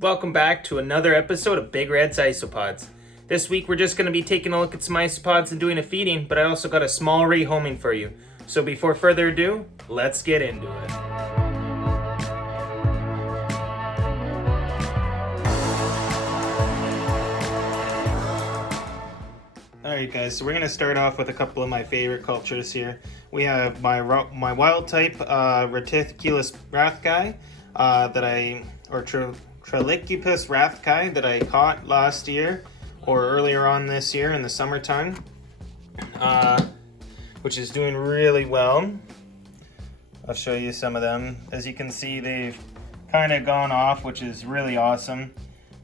Welcome back to another episode of Big Red's Isopods. This week we're just going to be taking a look at some isopods and doing a feeding, but I also got a small rehoming for you. So before further ado, let's get into it. Alright guys, so we're going to start off with a couple of my favorite cultures here. We have my wild type reticulus rathkai Tralicupus rathkai that I caught last year or earlier on this year in the summertime, which is doing really well. I'll show you some of them. As you can see, they've kind of gone off, which is really awesome.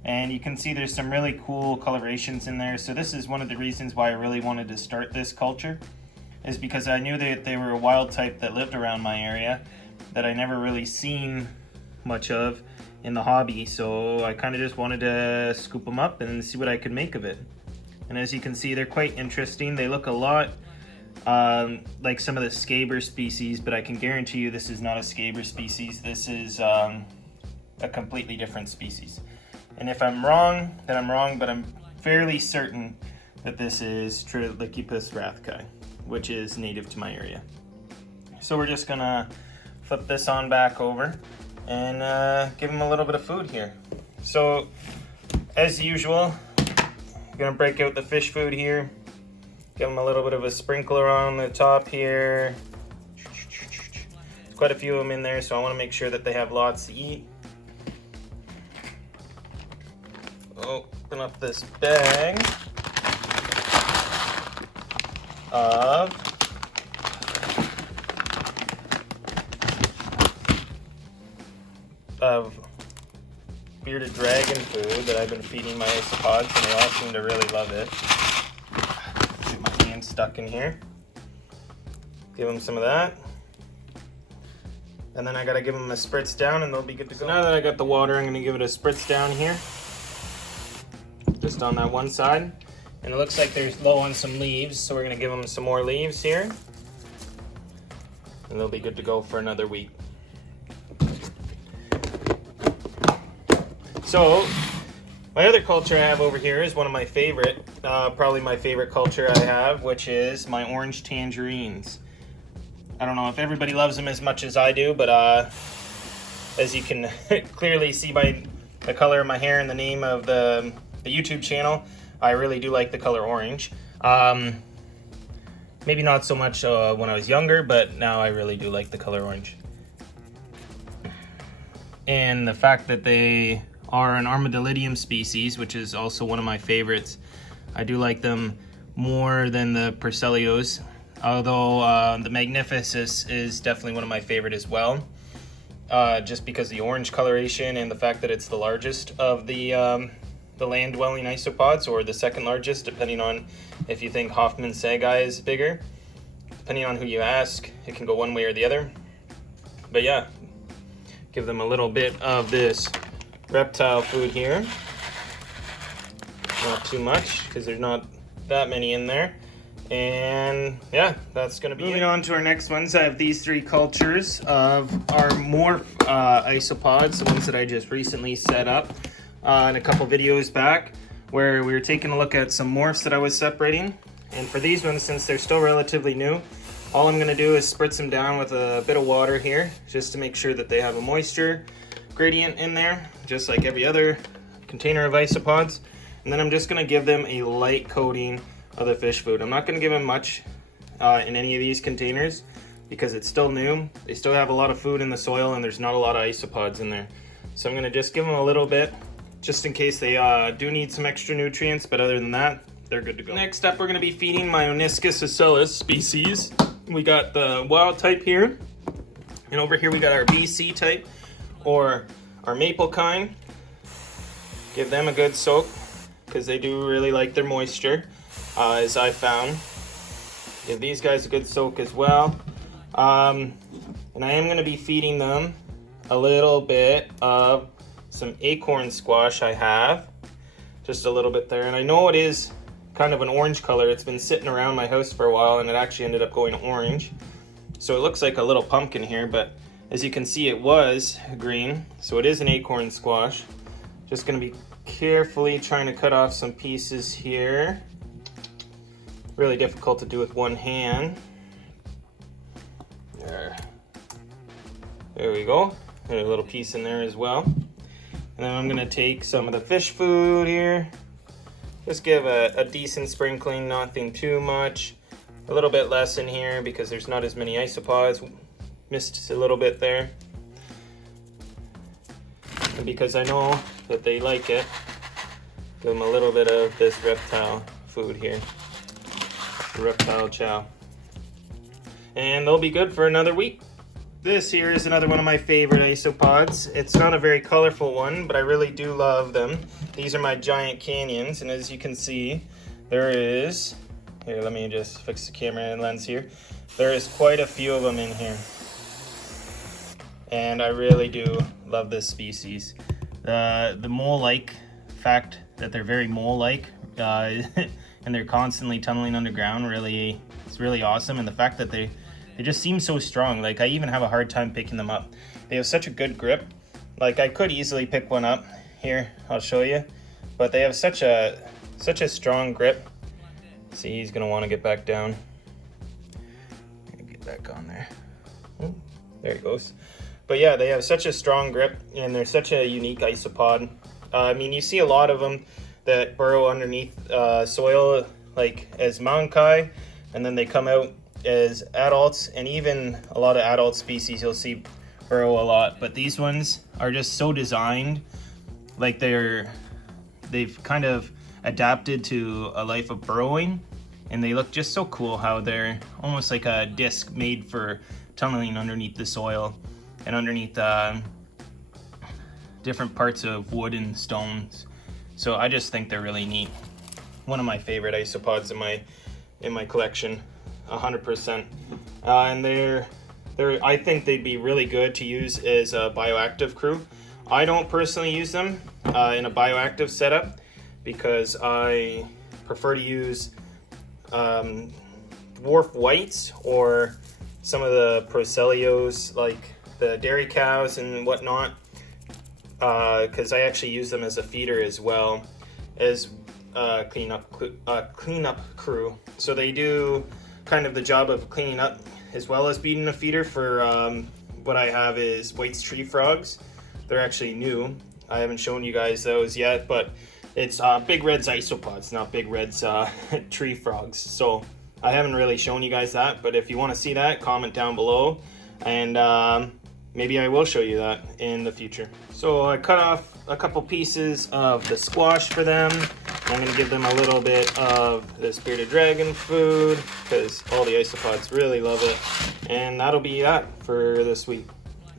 And you can see there's some really cool colorations in there. So this is one of the reasons why I really wanted to start this culture, is because I knew that they were a wild type that lived around my area that I never really seen much of in the hobby. So I kind of just wanted to scoop them up and see what I could make of it. And as you can see, they're quite interesting. They look a lot like some of the scaber species, but I can guarantee you this is not a scaber species. This is a completely different species. And if I'm wrong, then I'm wrong, but I'm fairly certain that this is Tralicupus rathkai, which is native to my area. So we're just gonna flip this on back over and give them a little bit of food here. So as usual, I'm gonna break out the fish food here, give them a little bit of a sprinkler on the top here. There's quite a few of them in there, so I want to make sure that they have lots to eat. Open up this bag of bearded dragon food that I've been feeding my isopods, and they all seem to really love it. Get my hand stuck in here. Give them some of that. And then I gotta give them a spritz down and they'll be good to go. So now that I got the water, I'm gonna give it a spritz down here. Just on that one side. And it looks like they're low on some leaves, so we're gonna give them some more leaves here. And they'll be good to go for another week. So, my other culture I have over here is one of my favorite, probably my favorite culture I have, which is my orange tangerines. I don't know if everybody loves them as much as I do, but as you can clearly see by the color of my hair and the name of the YouTube channel, I really do like the color orange. Maybe not so much when I was younger, but now I really do like the color orange. And the fact that they are an armadillidium species, which is also one of my favorites. I do like them more than the Percelios, although the Magnificus is definitely one of my favorite as well, just because the orange coloration and the fact that it's the largest of the land-dwelling isopods, or the second largest, depending on if you think Hoffman Sagai is bigger. Depending on who you ask, it can go one way or the other. But yeah, give them a little bit of this reptile food here. Not too much, because there's not that many in there. And yeah, that's going to be moving on to our next ones. I have these three cultures of our morph isopods, the ones that I just recently set up in a couple videos back, where we were taking a look at some morphs that I was separating. And for these ones, since they're still relatively new, all I'm going to do is spritz them down with a bit of water here, just to make sure that they have a moisture gradient in there, just like every other container of isopods. And then I'm just going to give them a light coating of the fish food. I'm not going to give them much in any of these containers because it's still new. They still have a lot of food in the soil and there's not a lot of isopods in there. So I'm going to just give them a little bit just in case they do need some extra nutrients, but other than that, they're good to go. Next up, we're going to be feeding my Oniscus asellus species. We got the wild type here, and over here we got our BC type, or our maple kind. Give them a good soak because they do really like their moisture, as I found. Give these guys a good soak as well. And I am going to be feeding them a little bit of some acorn squash I have. Just a little bit there. And I know it is kind of an orange color. It's been sitting around my house for a while and it actually ended up going orange. So it looks like a little pumpkin here, but as you can see it was green. So it is an acorn squash. Just gonna be carefully trying to cut off some pieces here. Really difficult to do with one hand. There we go. There's a little piece in there as well. And then I'm gonna take some of the fish food here. Just give a decent sprinkling, nothing too much. A little bit less in here because there's not as many isopods. Missed a little bit there. And because I know that they like it, give them a little bit of this reptile food here. The reptile chow. And they'll be good for another week. This here is another one of my favorite isopods. It's not a very colorful one, but I really do love them. These are my giant canyons, and as you can see, there is, here, let me just fix the camera and lens here. There is quite a few of them in here. And I really do love this species. The mole-like fact that they're very mole-like, and they're constantly tunneling underground, it's really awesome. And the fact that they just seem so strong. Like, I even have a hard time picking them up. They have such a good grip. Like, I could easily pick one up. Here, I'll show you. But they have such a strong grip. See, he's gonna want to get back down. Get back on there. Oh, there he goes. But yeah, they have such a strong grip, and they're such a unique isopod. I mean, you see a lot of them that burrow underneath soil, like as mounkai, and then they come out as adults, and even a lot of adult species you'll see burrow a lot. But these ones are just so designed, like they've kind of adapted to a life of burrowing, and they look just so cool how they're almost like a disc made for tunneling underneath the soil and underneath different parts of wood and stones. So I just think they're really neat. One of my favorite isopods in my collection, 100%. And I think they'd be really good to use as a bioactive crew. I don't personally use them in a bioactive setup because I prefer to use dwarf whites or some of the procelios, like the dairy cows and whatnot, because I actually use them as a feeder as well as cleanup crew. So they do kind of the job of cleaning up as well as being a feeder for what I have is White's tree frogs. They're actually new. I haven't shown you guys those yet, but it's Big Red's isopods, not Big Red's tree frogs. So I haven't really shown you guys that, but if you want to see that, comment down below, and maybe I will show you that in the future. So I cut off a couple pieces of the squash for them. I'm going to give them a little bit of this bearded dragon food because all the isopods really love it. And that'll be that for this week.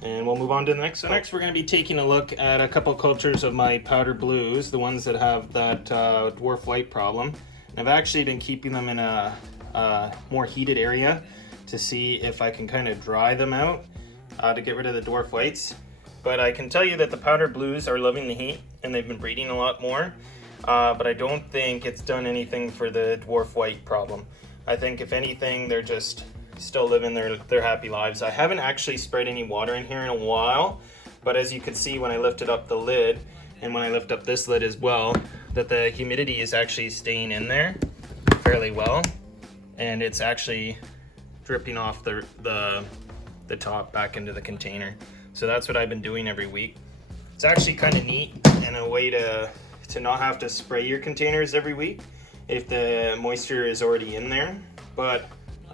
And we'll move on to the next one. Next, we're going to be taking a look at a couple cultures of my powder blues, the ones that have that dwarf white problem. And I've actually been keeping them in a more heated area to see if I can kind of dry them out to get rid of the dwarf whites. But I can tell you that the powder blues are loving the heat and they've been breeding a lot more. But I don't think it's done anything for the dwarf white problem. I think if anything, they're just still living their happy lives. I haven't actually sprayed any water in here in a while, but as you can see when I lifted up the lid and when I lift up this lid as well, that the humidity is actually staying in there fairly well, and it's actually dripping off the top back into the container. So that's what I've been doing every week. It's actually kind of neat and a way to not have to spray your containers every week if the moisture is already in there, but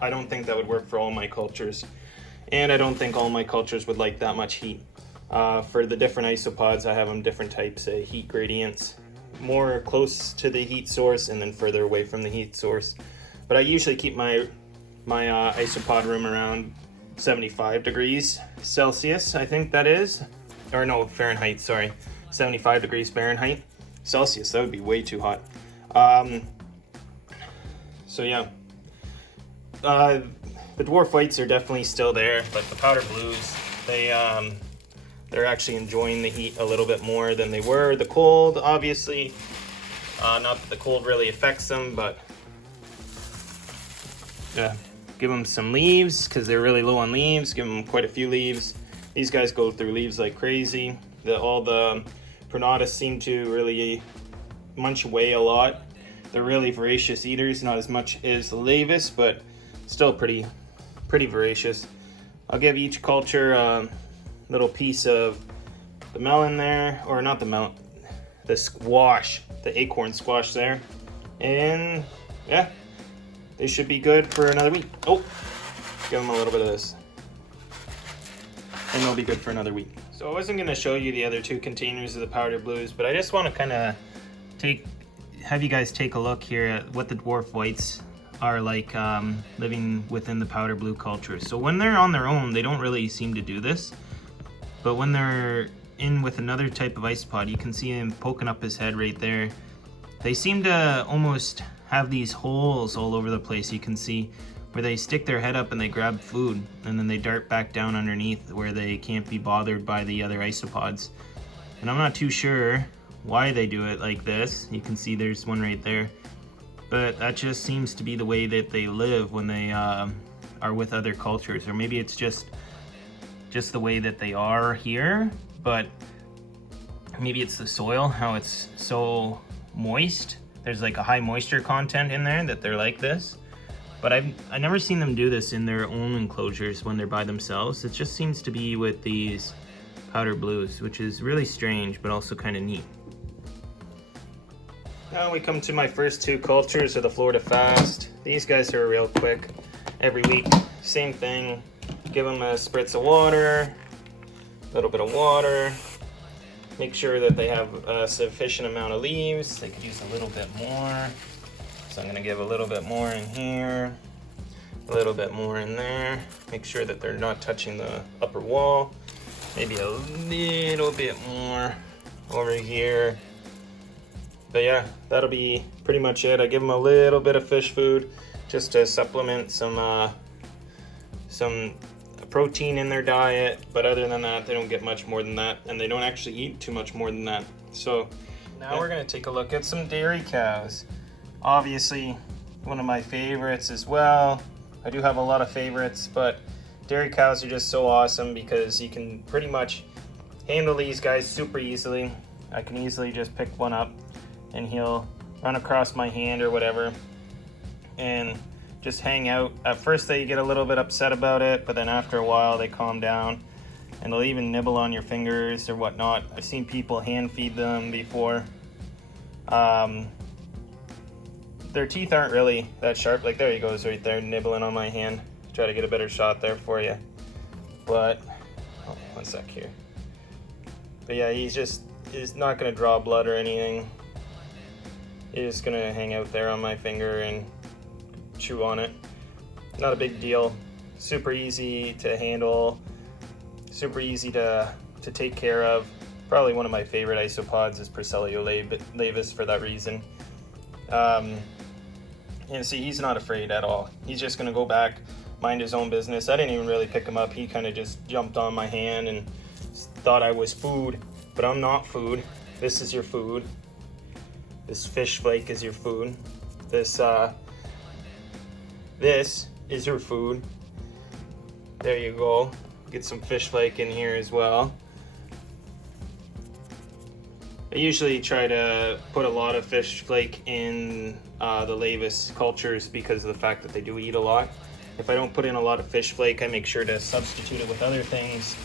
I don't think that would work for all my cultures, and I don't think all my cultures would like that much heat. For the different isopods, I have them different types of heat gradients, more close to the heat source and then further away from the heat source. But I usually keep my isopod room around 75 degrees Celsius, I think that is, or no, Fahrenheit, sorry, 75 degrees Fahrenheit. Celsius, that would be way too hot. So yeah. The dwarf whites are definitely still there, but the powder blues, they're actually enjoying the heat a little bit more than they were. The cold, obviously, not that the cold really affects them, but yeah, give them some leaves because they're really low on leaves. Give them quite a few leaves. These guys go through leaves like crazy. All the Pronotus seem to really munch away a lot. They're really voracious eaters, not as much as Laevis, but still pretty voracious. I'll give each culture a little piece of the melon there, or not the melon, the squash, the acorn squash there. And yeah, they should be good for another week. Oh, give them a little bit of this. And they'll be good for another week. So I wasn't going to show you the other 2 containers of the powder blues, but I just want to kind of have you guys take a look here at what the dwarf whites are like living within the powder blue culture. So when they're on their own, they don't really seem to do this. But when they're in with another type of isopod, you can see him poking up his head right there. They seem to almost have these holes all over the place, you can see, where they stick their head up and they grab food, and then they dart back down underneath where they can't be bothered by the other isopods. And I'm not too sure why they do it like this. You can see there's one right there. But that just seems to be the way that they live when they are with other cultures. Or maybe it's just the way that they are here, but maybe it's the soil, how it's so moist. There's like a high moisture content in there that they're like this. But I've never seen them do this in their own enclosures when they're by themselves. It just seems to be with these powder blues, which is really strange, but also kind of neat. Now we come to my first 2 cultures of the Florida Fast. These guys are real quick. Every week, same thing. Give them a spritz of water, a little bit of water. Make sure that they have a sufficient amount of leaves. They could use a little bit more. So I'm gonna give a little bit more in here, a little bit more in there. Make sure that they're not touching the upper wall. Maybe a little bit more over here. But yeah, that'll be pretty much it. I give them a little bit of fish food just to supplement some protein in their diet. But other than that, they don't get much more than that, and they don't actually eat too much more than that. So now we're gonna take a look at some dairy cows. Obviously, one of my favorites as well. I do have a lot of favorites, but dairy cows are just so awesome because you can pretty much handle these guys super easily. I can easily just pick one up and he'll run across my hand or whatever and just hang out. At first they get a little bit upset about it, but then after a while they calm down and they'll even nibble on your fingers or whatnot. I've seen people hand feed them before. Their teeth aren't really that sharp. Like there he goes right there nibbling on my hand. Try to get a better shot there for you. But, oh, one sec here. But yeah, he's not gonna draw blood or anything. He's just gonna hang out there on my finger and chew on it. Not a big deal. Super easy to handle. Super easy to take care of. Probably one of my favorite isopods is Parakeet laevis for that reason. And see, he's not afraid at all. He's just gonna go back, mind his own business. I didn't even really pick him up. He kind of just jumped on my hand and thought I was food, but I'm not food. This is your food. This fish flake is your food. This is your food. There you go. Get some fish flake in here as well. I usually try to put a lot of fish flake in the laevis cultures because of the fact that they do eat a lot. If I don't put in a lot of fish flake, I make sure to substitute it with other things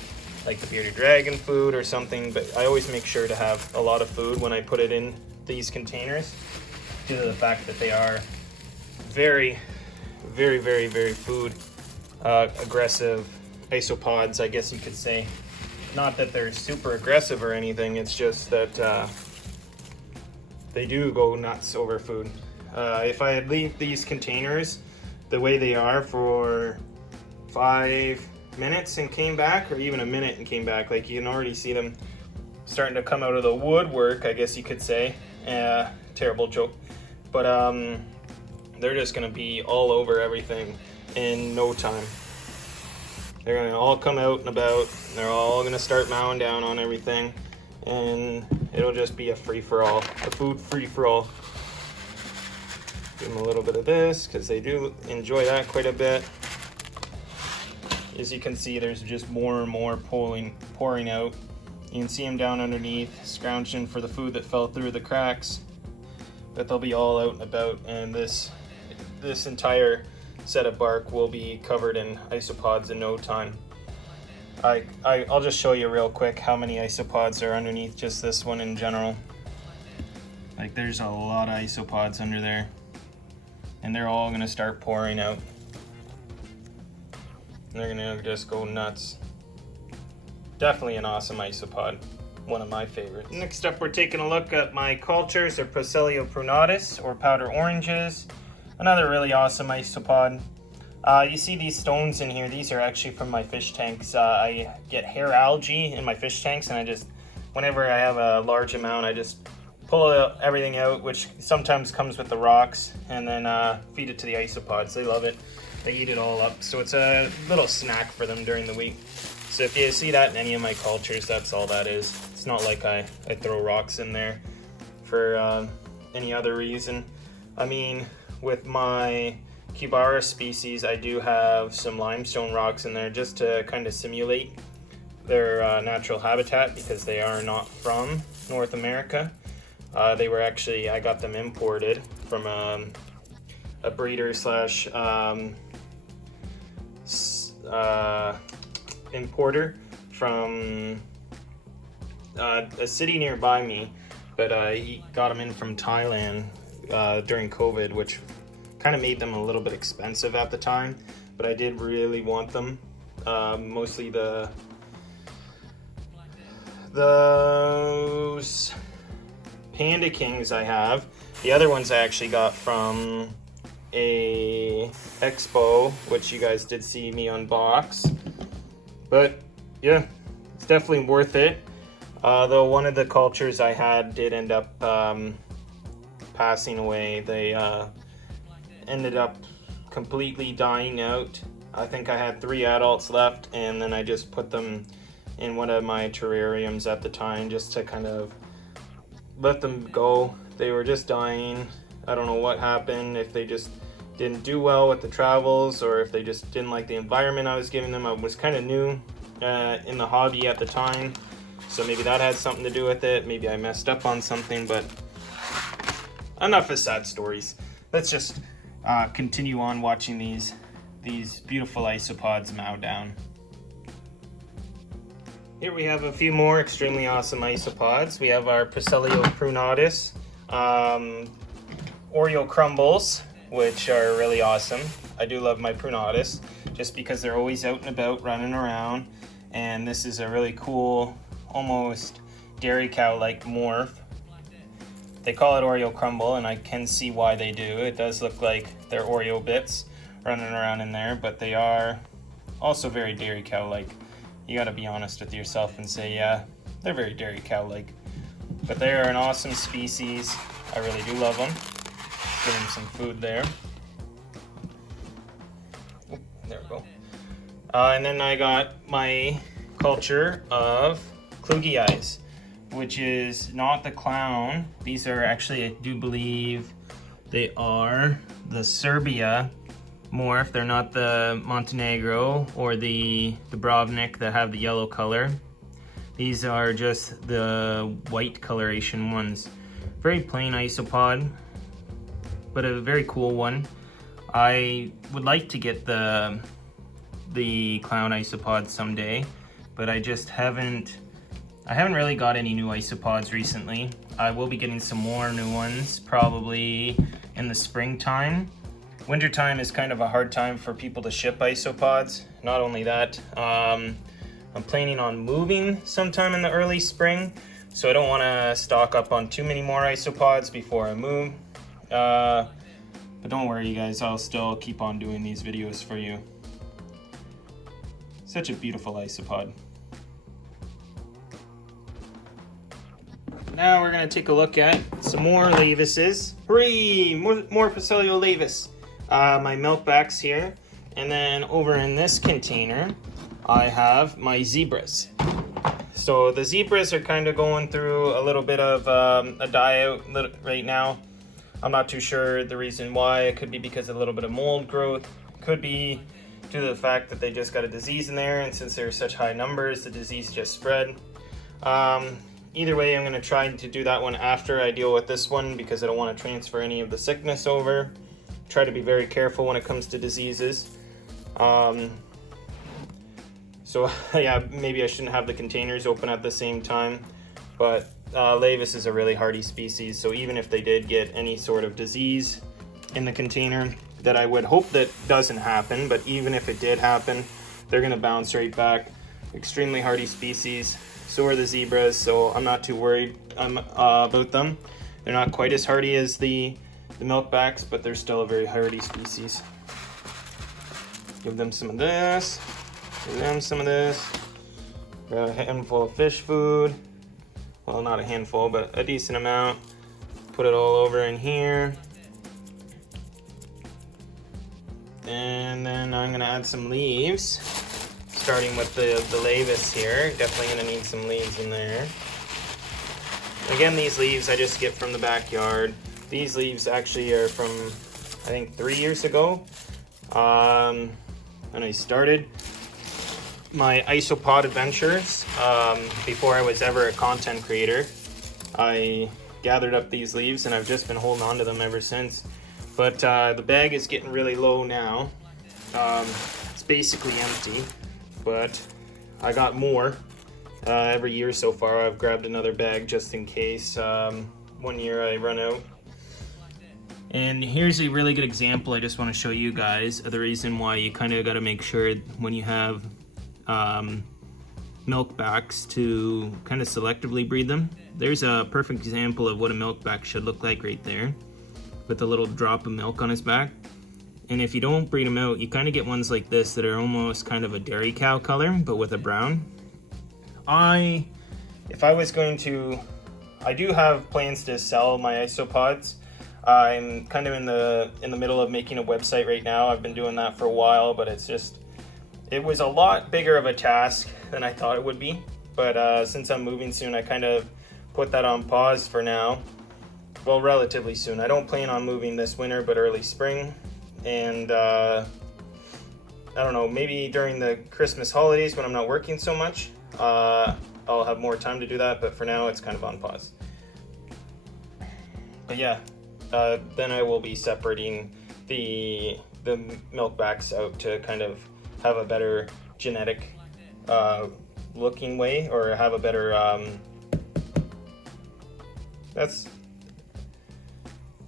like the bearded dragon food or something, but I always make sure to have a lot of food when I put it in these containers due to the fact that they are very, very, very, very food aggressive isopods, I guess you could say. Not that they're super aggressive or anything, it's just that they do go nuts over food. If I had leave these containers the way they are for 5 minutes and came back, or even a minute and came back, like you can already see them starting to come out of the woodwork, I guess you could say. Terrible joke. But they're just gonna be all over everything in no time. They're gonna all come out and about. They're all gonna start mowing down on everything, and it'll just be a free-for-all, a food free-for-all. Give them a little bit of this because they do enjoy that quite a bit. As you can see, there's just more and more pouring out. You can see them down underneath, scrounging for the food that fell through the cracks. But they'll be all out and about, and this entire set of bark will be covered in isopods in no time. I'll just show you real quick how many isopods are underneath just this one in general. Like, there's a lot of isopods under there, and they're all gonna start pouring out. They're gonna just go nuts. Definitely an awesome isopod, one of my favorites. Next up, we're taking a look at my cultures of Procellio prunatus, or powder oranges. Another really awesome isopod. You see these stones in here, these are actually from my fish tanks. I get hair algae in my fish tanks, and whenever I have a large amount, I just pull everything out, which sometimes comes with the rocks, and then feed it to the isopods. They love it. They eat it all up. So it's a little snack for them during the week. So if you see that in any of my cultures, that's all that is. It's not like I throw rocks in there for any other reason. I mean, with my Cubara species, I do have some limestone rocks in there just to kind of simulate their natural habitat, because they are not from North America. They were actually, I got them imported from a breeder slash importer from a city nearby me, but he got them in from Thailand during COVID, which kind of made them a little bit expensive at the time, but I did really want them. Mostly those Panda Kings I have. The other ones I actually got from a expo, which you guys did see me unbox. But yeah, it's definitely worth it. Though one of the cultures I had did end up passing away. They ended up completely dying out. I think I had 3 adults left, and then I just put them in one of my terrariums at the time just to kind of let them go. They were just dying. I don't know what happened, if they just didn't do well with the travels, or if they just didn't like the environment I was giving them. I was kind of new in the hobby at the time, so maybe that had something to do with it. Maybe I messed up on something, but enough of sad stories. Let's just continue on watching these beautiful isopods mow down. Here we have a few more extremely awesome isopods. We have our Procellio prunatus, Oreo crumbles, which are really awesome. I do love my prunatus just because they're always out and about running around, and this is a really cool, almost dairy cow-like morph. They call it Oreo crumble, and I can see why they do. It does look like they're Oreo bits running around in there, but they are also very dairy cow-like. You gotta be honest with yourself and say, yeah, they're very dairy cow-like. But they are an awesome species. I really do love them. Give them some food there. Oh, there we go. And then I got my culture of clergy eyes, which is not the clown. These are actually, I do believe they are the Serbia morph. They're not the Montenegro or the Dubrovnik that have the yellow color. These are just the white coloration ones. Very plain isopod, but a very cool one. I would like to get the clown isopod someday, but I just haven't really got any new isopods recently. I will be getting some more new ones probably in the springtime. Wintertime is kind of a hard time for people to ship isopods. Not only that, I'm planning on moving sometime in the early spring, so I don't want to stock up on too many more isopods before I move. But don't worry, you guys, I'll still keep on doing these videos for you. Such a beautiful isopod. Now we're going to take a look at some more laevises. Hooray! More Procellio laevis. My milkbacks here. And then over in this container, I have my zebras. So the zebras are kind of going through a little bit of a die out right now. I'm not too sure the reason why. It could be because of a little bit of mold growth. Could be due to the fact that they just got a disease in there, and since there's such high numbers, the disease just spread. Either way, I'm going to try to do that one after I deal with this one because I don't want to transfer any of the sickness over. Try to be very careful when it comes to diseases. So yeah, maybe I shouldn't have the containers open at the same time, but Laevis is a really hardy species, so even if they did get any sort of disease in the container, that I would hope that doesn't happen, but even if it did happen, they're gonna bounce right back. Extremely hardy species. So are the zebras, so I'm not too worried about them. They're not quite as hardy as the milkbacks, but they're still a very hardy species. Give them some of this. Give them some of this. Got a handful of fish food. Well, not a handful, but a decent amount. Put it all over in here. And then I'm gonna add some leaves. Starting with the Laevis here. Definitely gonna need some leaves in there. Again, these leaves I just get from the backyard. These leaves actually are from, I think, 3 years ago. When I started my Isopod adventures, before I was ever a content creator, I gathered up these leaves and I've just been holding on to them ever since. But the bag is getting really low now. It's basically empty, but I got more. Every year so far I've grabbed another bag just in case one year I run out. And here's a really good example I just want to show you guys of the reason why you kind of got to make sure when you have milkbacks to kind of selectively breed them. There's a perfect example of what a milkback should look like right there, with a little drop of milk on his back. And if you don't breed them out, you kind of get ones like this that are almost kind of a dairy cow color, but with a brown. If I was going to, I do have plans to sell my isopods. I'm kind of in the middle of making a website right now. I've been doing that for a while, but it was a lot bigger of a task than I thought it would be. But since I'm moving soon, I kind of put that on pause for now. Well, relatively soon. I don't plan on moving this winter, but early spring. And I don't know, maybe during the Christmas holidays when I'm not working so much, I'll have more time to do that. But for now, it's kind of on pause. But yeah. Then I will be separating the milkbacks out to kind of have a better genetic looking way, or have a better that's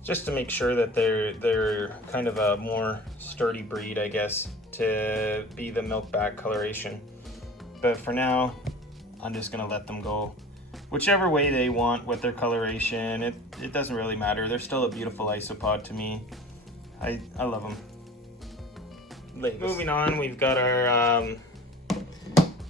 just to make sure that they're kind of a more sturdy breed, I guess, to be the milkback coloration. But for now, I'm just gonna let them go whichever way they want with their coloration. It doesn't really matter. They're still a beautiful isopod to me. I love them. Moving on, we've got our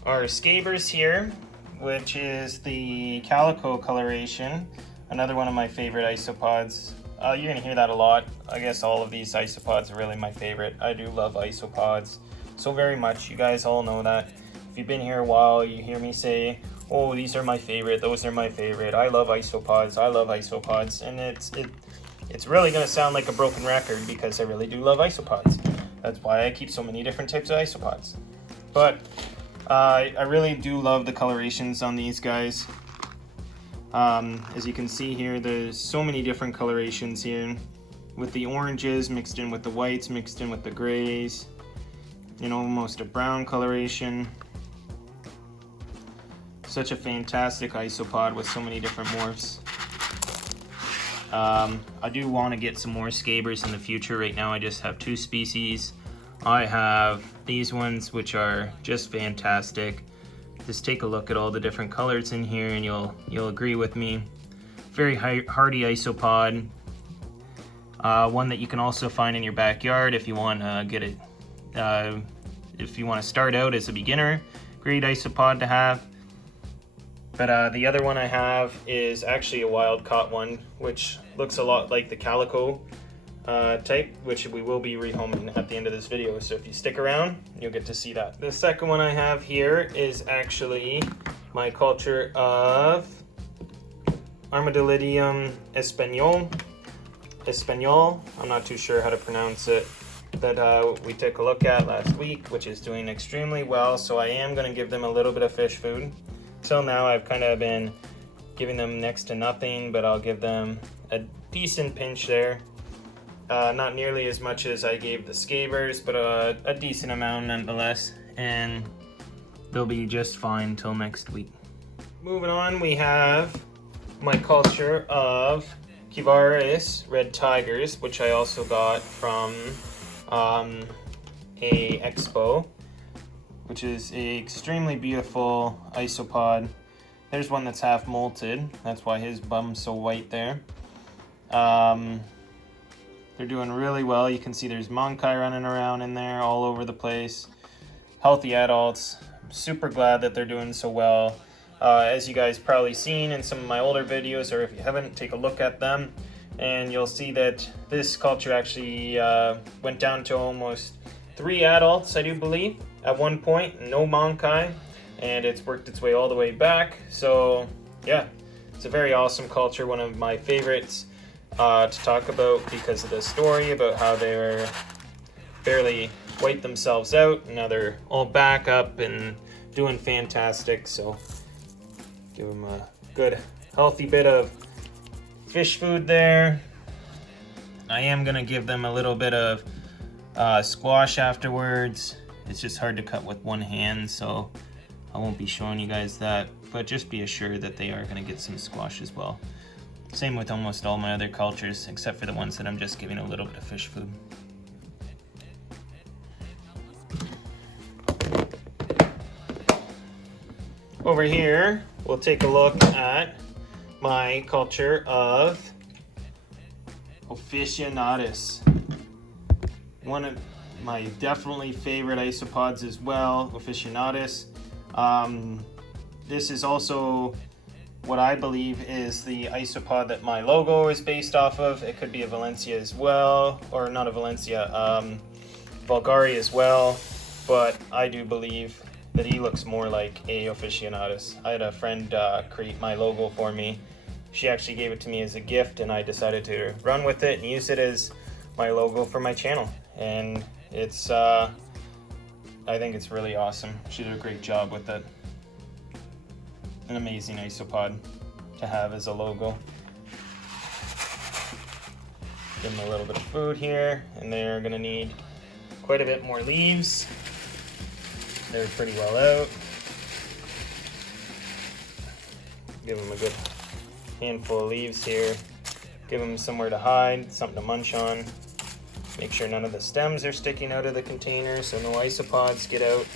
scabers here, which is the Calico coloration. Another one of my favorite isopods. You're gonna hear that a lot. I guess all of these isopods are really my favorite. I do love isopods so very much. You guys all know that. If you've been here a while, you hear me say, oh, these are my favorite, those are my favorite. I love isopods, I love isopods. And it's really gonna sound like a broken record because I really do love isopods. That's why I keep so many different types of isopods. But I really do love the colorations on these guys. As you can see here, there's so many different colorations here, with the oranges mixed in with the whites, mixed in with the grays, you know, almost a brown coloration. Such a fantastic isopod with so many different morphs. I do want to get some more scabers in the future. Right now I just have 2 species. I have these ones, which are just fantastic. Just take a look at all the different colors in here and you'll agree with me. Very hardy isopod. One that you can also find in your backyard if you want to get it. If you want to start out as a beginner, great isopod to have. But the other one I have is actually a wild caught one, which looks a lot like the Calico type, which we will be rehoming at the end of this video. So if you stick around, you'll get to see that. The second one I have here is actually my culture of Armadillidium Espanol. I'm not too sure how to pronounce it. That we took a look at last week, which is doing extremely well. So I am going to give them a little bit of fish food. till now I've kind of been giving them next to nothing, but I'll give them a decent pinch there. Not nearly as much as I gave the scabers, but a decent amount nonetheless, and they'll be just fine till next week. Moving on, we have my culture of Kivaris red tigers, which I also got from a expo, which is a extremely beautiful isopod. There's one that's half molted, that's why his bum's so white there. They're doing really well. You can see there's Monkai running around in there all over the place. Healthy adults. I'm super glad that they're doing so well. As you guys probably seen in some of my older videos, or if you haven't, take a look at them, and you'll see that this culture actually went down to almost 3 adults, I do believe, at one point. No Monkai, and it's worked its way all the way back. So yeah, it's a very awesome culture, one of my favorites to talk about because of the story about how they were barely wiped themselves out, and now they're all back up and doing fantastic. So give them a good healthy bit of fish food there. I am gonna give them a little bit of squash afterwards. It's just hard to cut with one hand, so I won't be showing you guys that, but just be assured that they are gonna get some squash as well. Same with almost all my other cultures, except for the ones that I'm just giving a little bit of fish food. Over here, we'll take a look at my culture of Aficionatus. One of my definitely favorite isopods as well, Aficionatus. This is also what I believe is the isopod that my logo is based off of. It could be a Valencia as well, or not a Valencia, Bulgari as well, but I do believe that he looks more like a Aficionatus. I had a friend create my logo for me. She actually gave it to me as a gift, and I decided to run with it and use it as my logo for my channel. And it's, I think it's really awesome. She did a great job with it. An amazing isopod to have as a logo. Give them a little bit of food here, and they're gonna need quite a bit more leaves. They're pretty well out. Give them a good handful of leaves here. Give them somewhere to hide, something to munch on. Make sure none of the stems are sticking out of the container so no isopods get out.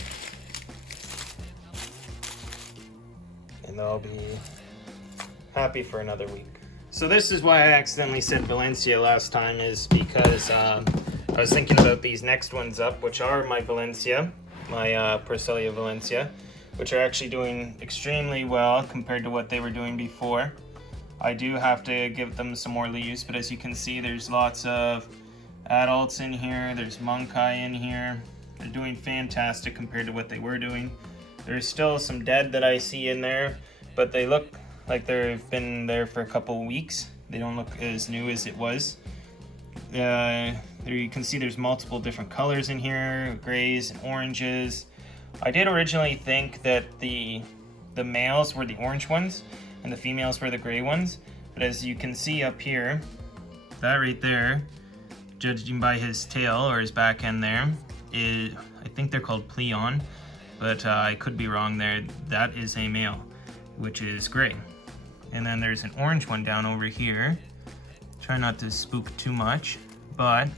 And they'll be happy for another week. So this is why I accidentally said Valencia last time, is because I was thinking about these next ones up, which are my Valencia, my Porcellia Valencia, which are actually doing extremely well compared to what they were doing before. I do have to give them some more leaves, but as you can see, there's lots of adults in here. There's Monkai in here. They're doing fantastic compared to what they were doing. There's still some dead that I see in there, but they look like they've been there for a couple weeks. They don't look as new as it was. There you can see there's multiple different colors in here, grays and oranges. I did originally think that the males were the orange ones and the females were the gray ones, but as you can see up here, that right there, judging by his tail or his back end there, is, I think they're called Pleon, but I could be wrong there. That is a male, which is gray. And then there's an orange one down over here. Try not to spook too much, but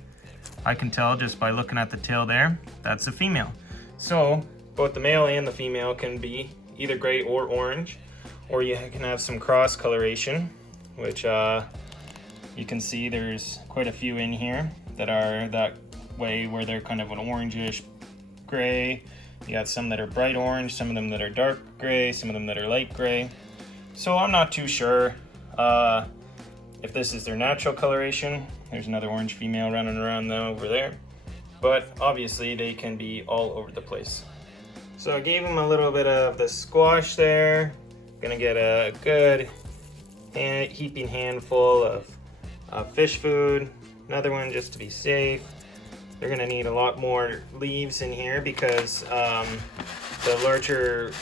I can tell just by looking at the tail there, that's a female. So both the male and the female can be either gray or orange, or you can have some cross coloration, which you can see there's quite a few in here that are that way, where they're kind of an orangish gray. You got some that are bright orange, some of them that are dark gray, some of them that are light gray. So I'm not too sure if this is their natural coloration. There's another orange female running around though over there. But obviously they can be all over the place. So I gave them a little bit of the squash there. Gonna get a good heaping handful of fish food. Another one just to be safe. They're gonna need a lot more leaves in here because the larger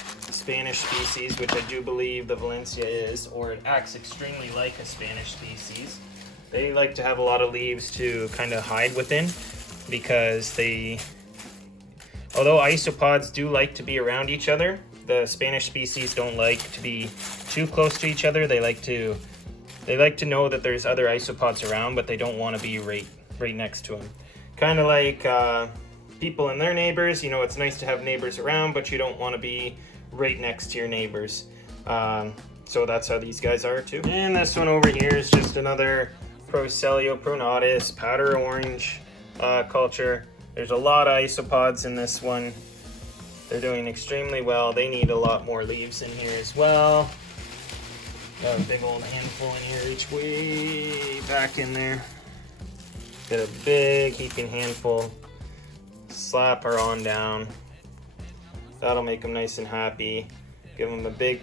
Spanish species, which I do believe the Valencia is, or it acts extremely like a Spanish species. They like to have a lot of leaves to kind of hide within, because although isopods do like to be around each other, the Spanish species don't like to be too close to each other. They like to know that there's other isopods around, but they don't want to be right next to them. Kind of like people and their neighbors. You know, it's nice to have neighbors around, but you don't want to be right next to your neighbors. So that's how these guys are too. And this one over here is just another Procellio pronatus powder orange culture. There's a lot of isopods in this one. They're doing extremely well. They need a lot more leaves in here as well. Got a big old handful in here, reach way back in there. Get a big heaping handful. Slap her on down. That'll make them nice and happy. Give them a big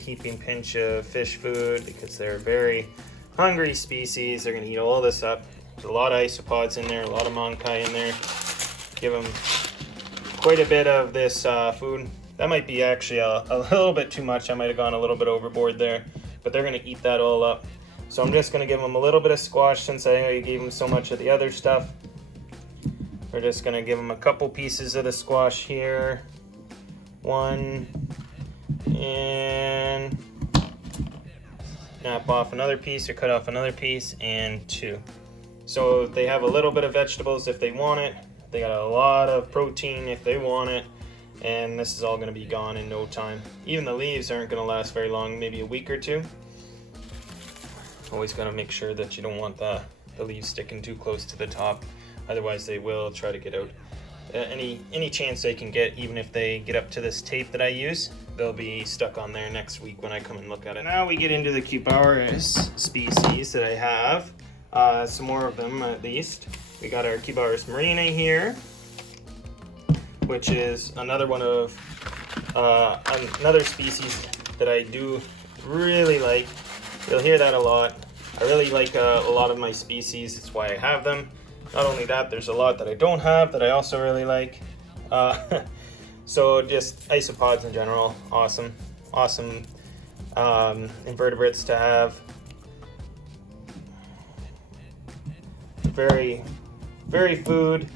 heaping pinch of fish food, because they're a very hungry species. They're gonna eat all this up. There's a lot of isopods in there, a lot of monkai in there. Give them quite a bit of this food. That might be actually a little bit too much. I might have gone a little bit overboard there, but they're gonna eat that all up. So I'm just gonna give them a little bit of squash, since I already gave them so much of the other stuff. We're just gonna give them a couple pieces of the squash here. One, and snap off another piece, or cut off another piece, and two. So they have a little bit of vegetables if they want it. They got a lot of protein if they want it. And this is all gonna be gone in no time. Even the leaves aren't gonna last very long, maybe a week or two. Always gotta make sure that you don't want the leaves sticking too close to the top. Otherwise they will try to get out. Any chance they can get, even if they get up to this tape that I use, they'll be stuck on there next week when I come and look at it. Now we get into the Cubaris species that I have. Some more of them at least. We got our Cubaris marina here, which is another one of another species that I do really like. You'll hear that a lot. I really like a lot of my species. That's why I have them. Not only that, there's a lot that I don't have that I also really like. So just isopods in general, awesome invertebrates to have. Very food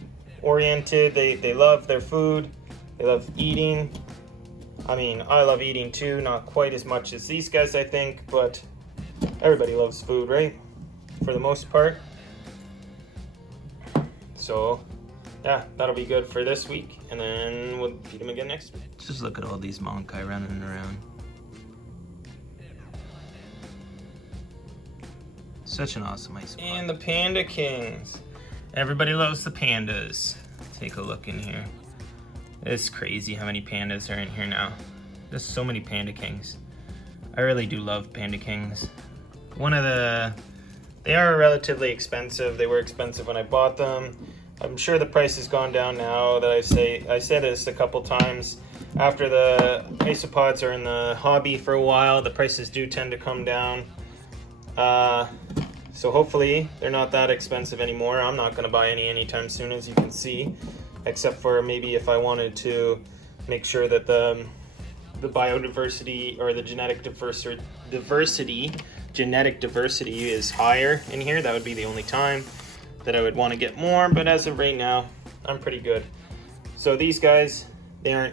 oriented. They love their food. They love eating. I mean, I love eating too, not quite as much as these guys, I think, but everybody loves food, right? For the most part. So yeah, that'll be good for this week, and then we'll feed them again next week. Just look at all these monkai running around. Such an awesome isopod. And the Panda Kings. Everybody loves the pandas. Take a look in here. It's crazy how many pandas are in here now. There's so many Panda Kings. I really do love Panda Kings. They are relatively expensive. They were expensive when I bought them. I'm sure the price has gone down now that I said this a couple times. After the isopods are in the hobby for a while, the prices do tend to come down. So hopefully they're not that expensive anymore. I'm not going to buy any anytime soon, as you can see, except for maybe if I wanted to make sure that the biodiversity, or the genetic diversity is higher in here. That would be the only time that I would want to get more, but as of right now, I'm pretty good. So these guys, I've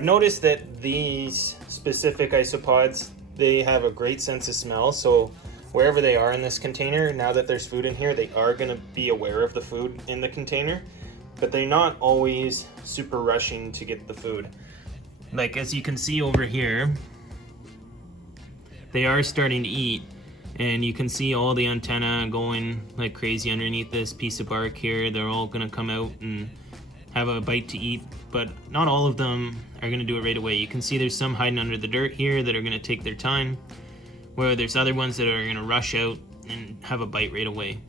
noticed that these specific isopods, they have a great sense of smell. So wherever they are in this container, now that there's food in here, they are going to be aware of the food in the container, but they're not always super rushing to get the food. Like, as you can see over here, they are starting to eat, and you can see all the antennae going like crazy underneath this piece of bark here. They're all gonna come out and have a bite to eat, but not all of them are gonna do it right away. You can see there's some hiding under the dirt here that are gonna take their time, where there's other ones that are gonna rush out and have a bite right away.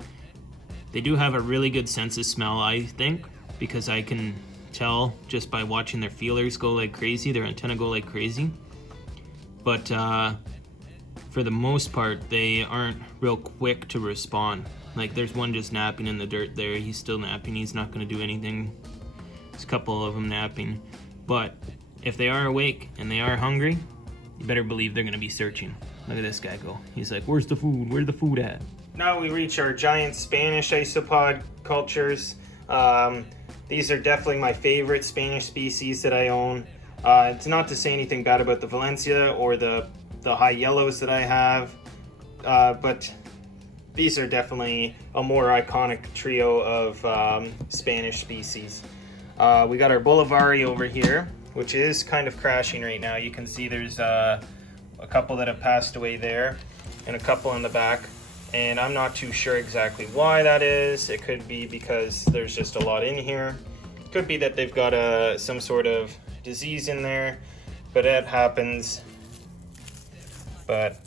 They do have a really good sense of smell, I think, because I can tell just by watching their feelers go like crazy, their antennae go like crazy. But for the most part, they aren't real quick to respond. Like, there's one just napping in the dirt there. He's still napping. He's not going to do anything There's a couple of them napping. But if they are awake and they are hungry, you better believe they're gonna be searching. Look at this guy go. He's like, where's the food? Where's the food at? Now we reach our giant Spanish isopod cultures. These are definitely my favorite Spanish species that I own. It's not to say anything bad about the Valencia or the high yellows that I have, but these are definitely a more iconic trio of Spanish species. We got our Bolivari over here, which is kind of crashing right now. You can see there's a couple that have passed away there and a couple in the back. And I'm not too sure exactly why that is. It could be because there's just a lot in here. It could be that they've got some sort of disease in there, but it happens. But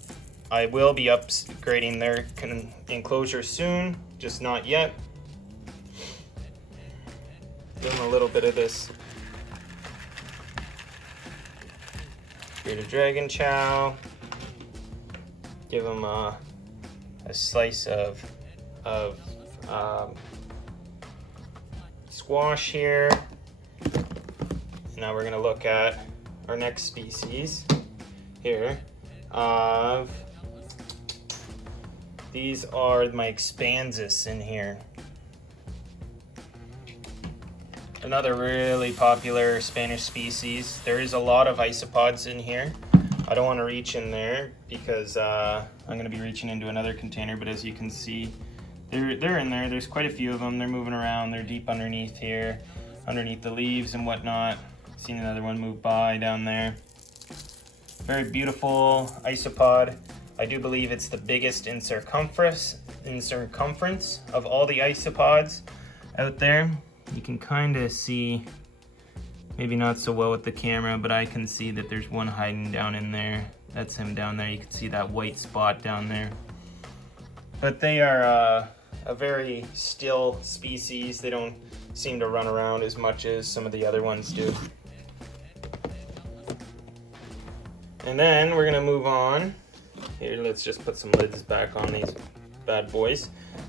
I will be upgrading their enclosure soon, just not yet. Give them a little bit of this bearded dragon chow. Give them a slice of squash here. Now we're gonna look at our next species here. These are my expansus in here. Another really popular Spanish species. There is a lot of isopods in here. I don't want to reach in there because I'm going to be reaching into another container, but as you can see, they're in there. There's quite a few of them. They're moving around. They're deep underneath here, underneath the leaves and whatnot. Seen another one move by down there. Very beautiful isopod. I do believe it's the biggest in circumference of all the isopods out there. You can kind of see, maybe not so well with the camera, but I can see that there's one hiding down in there. That's him down there. You can see that white spot down there. But they are a very still species. They don't seem to run around as much as some of the other ones do. And then we're gonna move on. Here, let's just put some lids back on these bad boys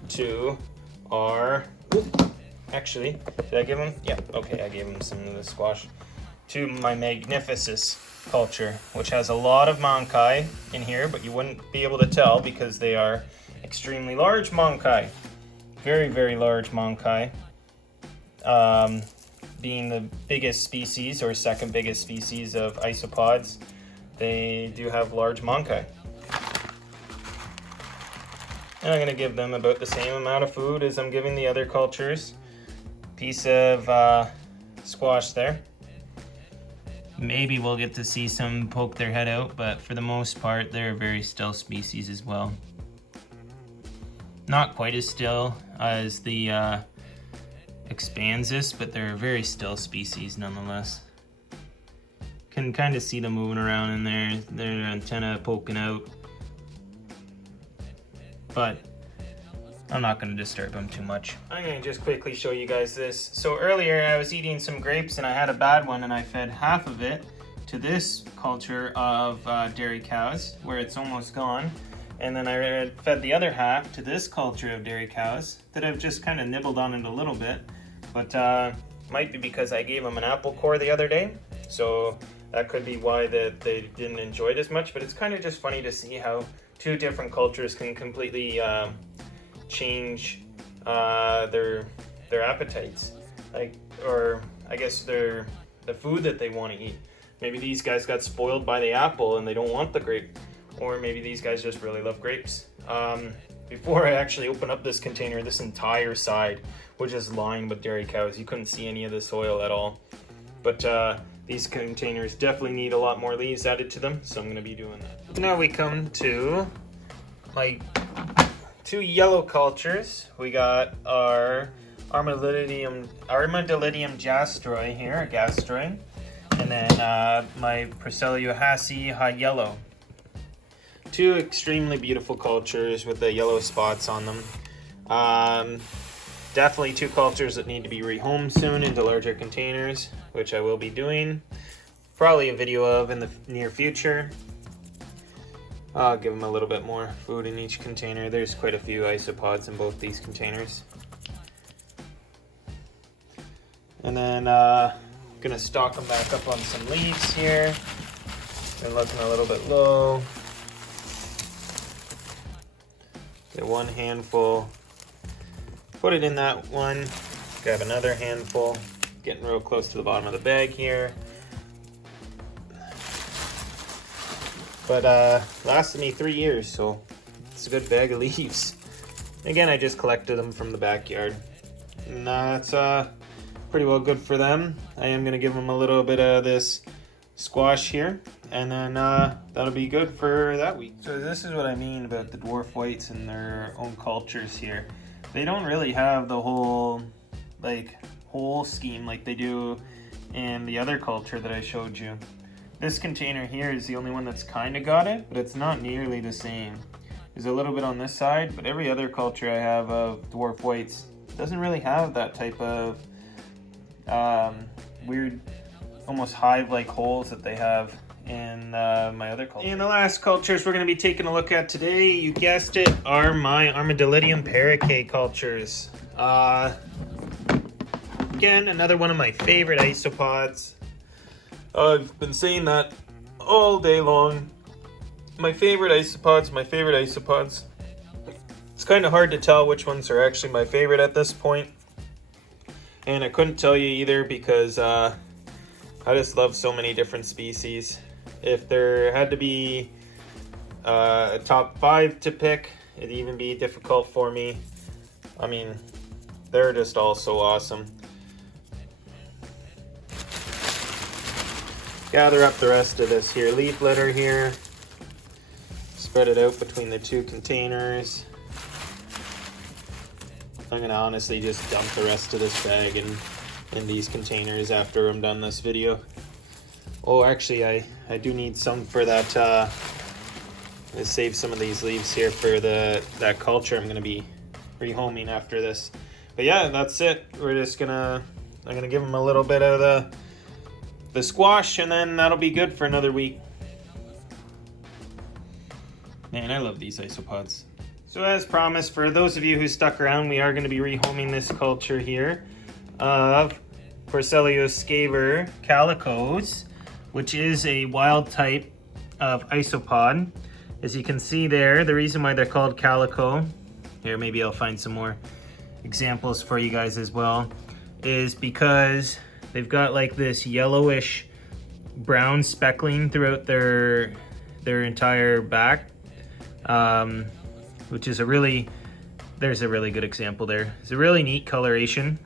to our, actually, did I give him? Yeah, okay, I gave him some of the squash. To my Magnificus culture, which has a lot of mankai in here, but you wouldn't be able to tell because they are extremely large mankai. Very, very large mankai. Being the biggest species or second biggest species of isopods, they do have large mankai. And I'm going to give them about the same amount of food as I'm giving the other cultures. Piece of squash there. Maybe we'll get to see some poke their head out, but for the most part, they're a very still species as well. Not quite as still as the expansus, but they're a very still species nonetheless. Can kind of see them moving around in there, their antenna poking out. But I'm not going to disturb them too much. I'm going to just quickly show you guys this. So earlier I was eating some grapes and I had a bad one and I fed half of it to this culture of dairy cows where it's almost gone. And then I fed the other half to this culture of dairy cows that have just kind of nibbled on it a little bit. But might be because I gave them an apple core the other day. So that could be why they didn't enjoy it as much. But it's kind of just funny to see how two different cultures can completely change their appetites, or I guess the food that they want to eat. Maybe these guys got spoiled by the apple and they don't want the grape, or maybe these guys just really love grapes. Before I actually open up this container, this entire side was just lined with dairy cows. You couldn't see any of the soil at all. But these containers definitely need a lot more leaves added to them, so I'm going to be doing that. Now we come to my two yellow cultures. We got our Armadillidium jastroi here, a gastroi, and then my Proceliohasi high yellow. Two extremely beautiful cultures with the yellow spots on them. Definitely two cultures that need to be rehomed soon into larger containers, which I will be doing. Probably a video of in the near future. I'll give them a little bit more food in each container. There's quite a few isopods in both these containers. And then gonna stock them back up on some leaves here. They're looking a little bit low. Get one handful, put it in that one, grab another handful, getting real close to the bottom of the bag here. But lasted me 3 years, so it's a good bag of leaves. Again, I just collected them from the backyard. And that's pretty well good for them. I am gonna give them a little bit of this squash here, and then that'll be good for that week. So this is what I mean about the dwarf whites and their own cultures here. They don't really have the whole whole scheme like they do in the other culture that I showed you. This container here is the only one that's kind of got it, but it's not nearly the same. There's a little bit on this side, but every other culture I have of dwarf whites doesn't really have that type of weird, almost hive-like holes that they have in my other culture. And the last cultures we're going to be taking a look at today, you guessed it, are my Armadillidium Parakeet cultures. Again, another one of my favorite isopods. I've been saying that all day long. My favorite isopods. It's kind of hard to tell which ones are actually my favorite at this point. And I couldn't tell you either because I just love so many different species. If there had to be a top 5 to pick, it'd even be difficult for me. I mean, they're just all so awesome. Gather up the rest of this here leaf litter here. Spread it out between the 2 containers. I'm gonna honestly just dump the rest of this bag in these containers after I'm done this video. Oh, actually, I do need some for that. Let's save some of these leaves here for that culture I'm gonna be rehoming after this. But yeah, that's it. I'm gonna give them a little bit of the squash, and then that'll be good for another week. Man, I love these isopods. So as promised, for those of you who stuck around, we are going to be rehoming this culture here of Porcellus scaber calicos, which is a wild type of isopod. As you can see there, the reason why they're called calico, here maybe I'll find some more examples for you guys as well, is because they've got like this yellowish brown speckling throughout their entire back, which is there's a really good example there. It's a really neat coloration.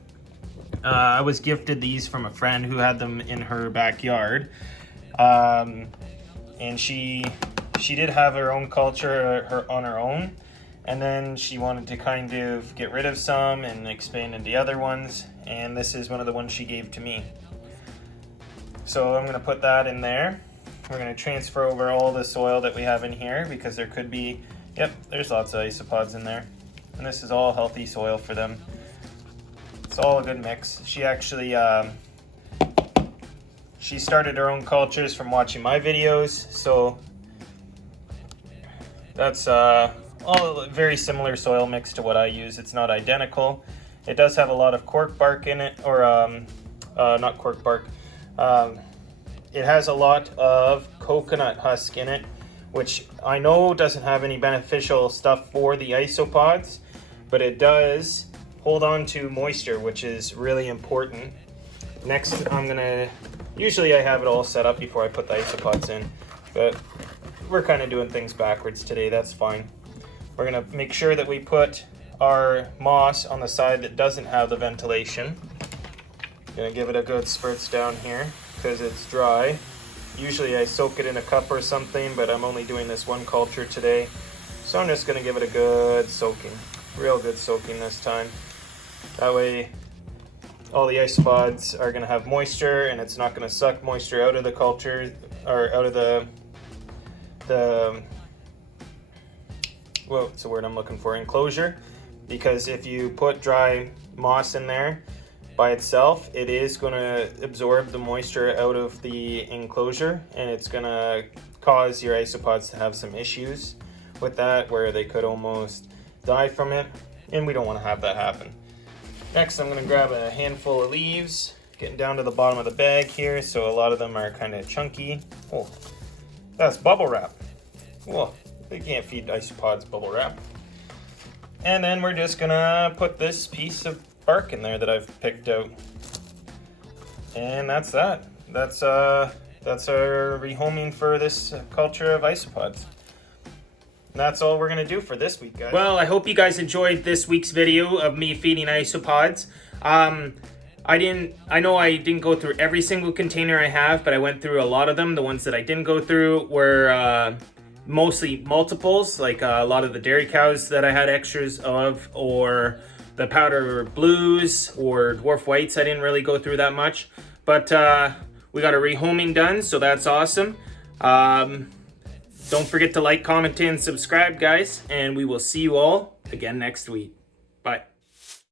I was gifted these from a friend who had them in her backyard, and she did have her own culture on her own, and then she wanted to kind of get rid of some and expand into other ones, and this is one of the ones she gave to me. So I'm going to put that in there. We're going to transfer over all the soil that we have in here because there could be, yep, there's lots of isopods in there, and this is all healthy soil for them. It's all a good mix. She actually she started her own cultures from watching my videos, so that's all very similar soil mix to what I use. It's not identical. It does have a lot of cork bark in it, or not cork bark. It has a lot of coconut husk in it, which I know doesn't have any beneficial stuff for the isopods, but it does hold on to moisture, which is really important. Next, usually I have it all set up before I put the isopods in, but we're kind of doing things backwards today. That's fine. We're gonna make sure that we put our moss on the side that doesn't have the ventilation. Gonna give it a good spurts down here because it's dry. Usually I soak it in a cup or something, but I'm only doing this one culture today. So I'm just gonna give it a good soaking, real good soaking this time. That way all the isopods are gonna have moisture and it's not gonna suck moisture out of the culture, or out of the what's the word I'm looking for, enclosure. Because if you put dry moss in there by itself, it is going to absorb the moisture out of the enclosure, and it's going to cause your isopods to have some issues with that, where they could almost die from it, and we don't want to have that happen. Next, I'm going to grab a handful of leaves, Getting down to the bottom of the bag here, so a lot of them are kind of chunky. Oh, that's bubble wrap. Whoa, they can't feed isopods bubble wrap. And then we're just gonna put this piece of bark in there that I've picked out. And that's that. That's our rehoming for this culture of isopods. And that's all we're gonna do for this week, guys. Well, I hope you guys enjoyed this week's video of me feeding isopods. I know I didn't go through every single container I have, but I went through a lot of them. The ones that I didn't go through were mostly multiples, like a lot of the dairy cows that I had extras of, or the powder blues or dwarf whites. I didn't really go through that much, but we got a rehoming done, so that's awesome. Don't forget to like, comment, and subscribe, guys, and we will see you all again next week. Bye.